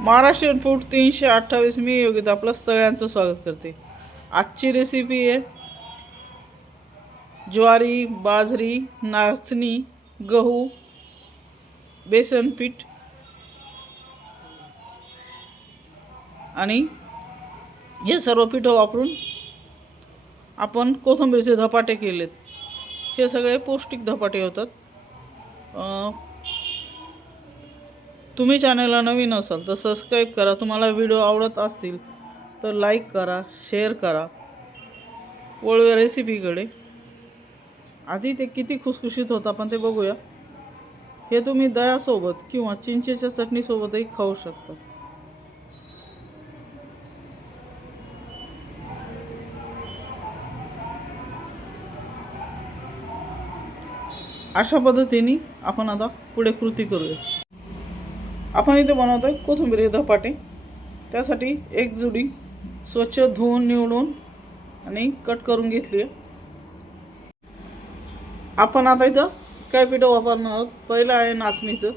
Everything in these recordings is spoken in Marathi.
महाराष्ट्रीयन फूड तीनशे अठ्ठावीस मी योगिता आपलं सगळ्यांचं स्वागत करते. आजची रेसिपी आहे ज्वारी बाजरी नाचणी गहू बेसन पीठ आणि हे सर्व पिठं वापरून आपण कोथिंबीरचे धपाटे केलेत. हे सगळे पौष्टिक धपाटे होतात. तुम्ही चॅनलला नवीन असाल तर सबस्क्राईब करा. तुम्हाला व्हिडिओ आवडत असतील तर लाईक करा शेअर करा. वळूया रेसिपीकडे आधी ते किती खुसखुशीत होतं आपण ते बघूया. हे तुम्ही दह्यासोबत किंवा चिंचेच्या चटणीसोबतही खाऊ शकता. अशा पद्धतीने आपण आता पुढे कृती करूया. आपण इथे बनवतो आहे कोथिंबीर धपाटे. त्यासाठी एक जुडी स्वच्छ धुवून निवडून आणि कट करून घेतली आहे. आपण आता इथं काय पिठं वापरणार आहोत? पहिलं आहे नाचणीचं.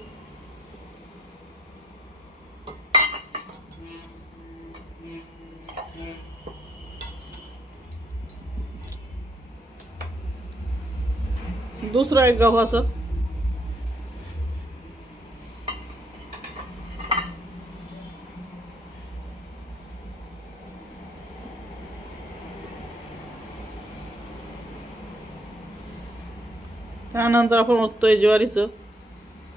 दुसरं आहे गव्हाचं. त्यानंतर आपण ओततोय ज्वारीचं.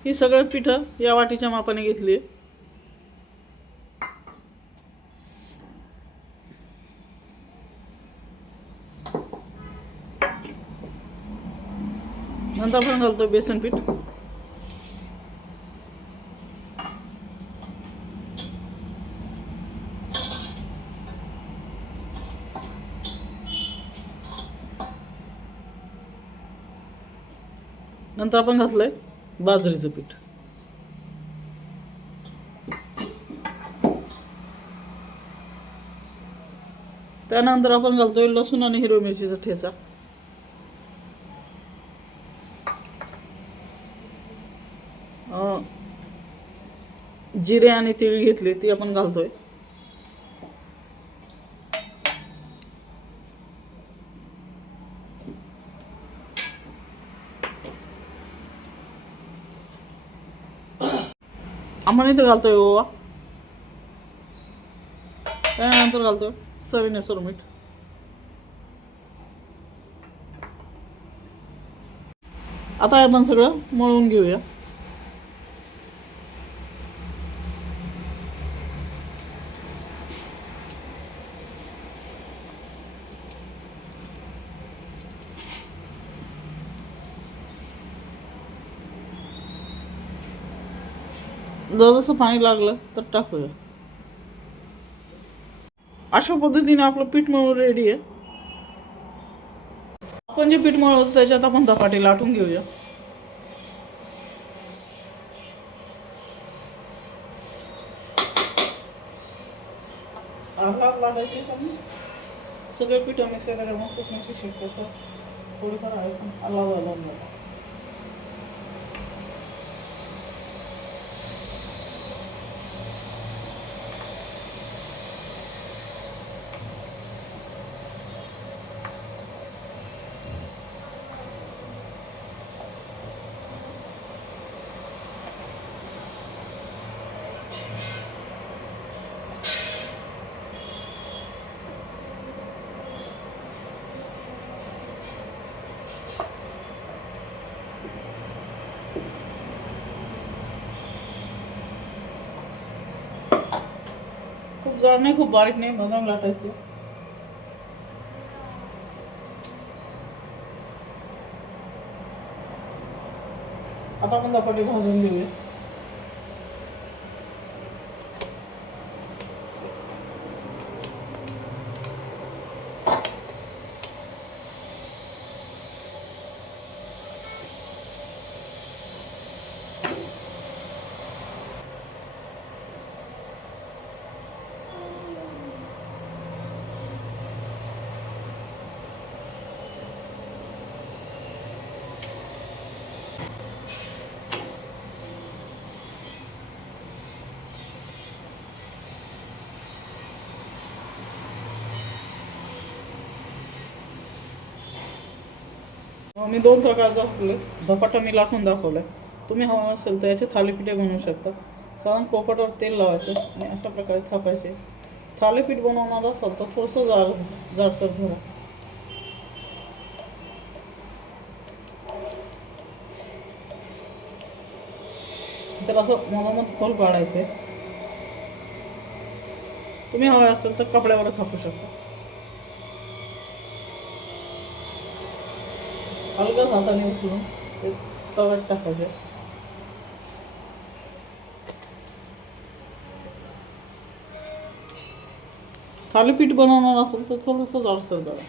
ही सगळं पिठं या वाटीच्या मापाने घेतली नंतर आपण घालतो बेसन पीठ. नंतर आपण घातलंय बाजरीचं पीठ. त्यानंतर आपण घालतोय लसूण आणि हिरवी मिरचीचा ठेचा. जिरे आणि तीळ घेतली ती आपण घालतोय. आम्हाला इथं घालतो घालतोय ओवा त्यानंतर घालतोय? चवीनुसार मीठ. आता आपण सगळं मळून घेऊया. जसं पाणी लागलं तर टाकूया. अशा पद्धतीने आपलं पीठ मळून रेडी आहे. आपण जे पीठ मळवतो त्याच्यात आपण धपाटे लाटून घेऊया. सगळे पीठ मिक्स करायला मग खूप शक्यतो थोडीफार आहे पण आलाव आलाव लागला खूप जाड नाही खूप बारीक नाही मध्यम लाटायचं आता आपण धपाटे मी दोन प्रकार दाखवले. धपाटा मी लाटून दाखवलाय तुम्ही हवा असेल तर याचे थालीपीठे बनवू शकता. साधारण कोपटावर तेल लावायचं आणि अशा प्रकारे थापायचे. थालीपीठ बनवणार असाल तर थोडंसं जाड जाडसर धरा. तर असं मधोमध खोल पाडायचे तुम्ही हवे असेल तर कपड्यावर थापू शकता. हलकं हाताने उचलून. ते तव्यात टाकायचे. थालीपीठ बनवणार असेल तर थोडंसं जाडसर दळा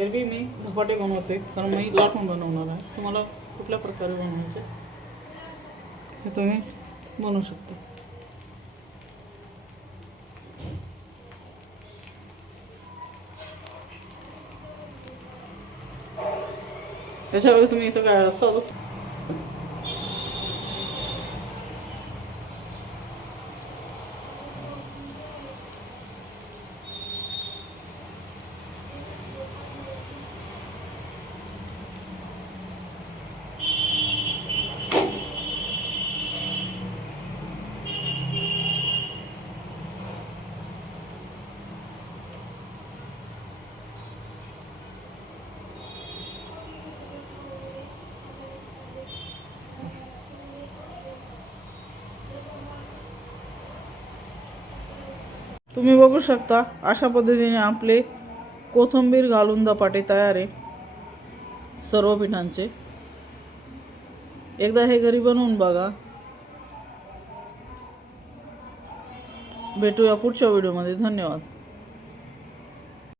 एरवी मी धपाटे बनवते कारण मी लाटून बनवणार आहे. तुम्हाला कुठल्या प्रकारे बनवायचे हे तुम्ही बनवू शकता. त्याच्यावेळी तुम्ही इथं काय असं तुम्ही बघू शकता अशा पद्धतीने आपले कोथिंबीर घालून धपाटे तयार आहे. सर्व पिठांचे. एकदा हे घरी बनवून बघा. भेटूया पुढच्या व्हिडिओमध्ये. धन्यवाद.